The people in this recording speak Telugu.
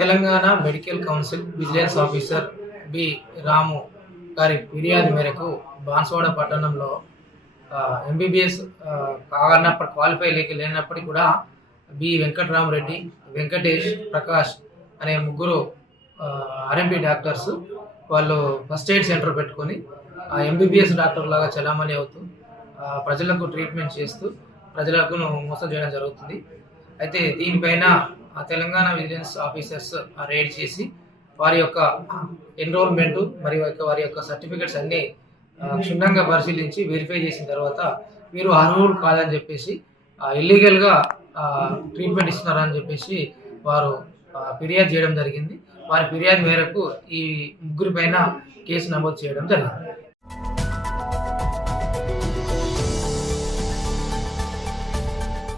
Telangana medical council vigilance officer B Ramu గారి ఫిర్యాదు మేరకు బాన్స్వాడ పట్టణంలో ఎంబీబీఎస్ క్వాలిఫై లేనప్పటికీ కూడా బి వెంకటరామరెడ్డి, వెంకటేష్, ప్రకాష్ అనే ముగ్గురు ఆర్ఎంపీ డాక్టర్స్ వాళ్ళు ఫస్ట్ ఎయిడ్ సెంటర్ పెట్టుకొని ఎంబీబీఎస్ డాక్టర్ లాగా చలామణి అవుతూ ప్రజలకు ట్రీట్మెంట్ చేస్తూ ప్రజలకు మోసం చేయడం జరుగుతుంది. అయితే దీనిపైన తెలంగాణ విజిలెన్స్ ఆఫీసర్స్ రైడ్ చేసి వారి యొక్క ఎన్రోల్మెంట్ మరియు వారి యొక్క సర్టిఫికెట్స్ అన్నీ క్షుణ్ణంగా పరిశీలించి వెరిఫై చేసిన తర్వాత వీరు అర్హులు కాదని చెప్పేసి ఇల్లీగల్గా ట్రీట్మెంట్ ఇస్తున్నారని చెప్పేసి వారు ఫిర్యాదు చేయడం జరిగింది. వారి ఫిర్యాదు మేరకు ఈ ముగ్గురి పైన కేసు నమోదు చేయడం జరిగింది.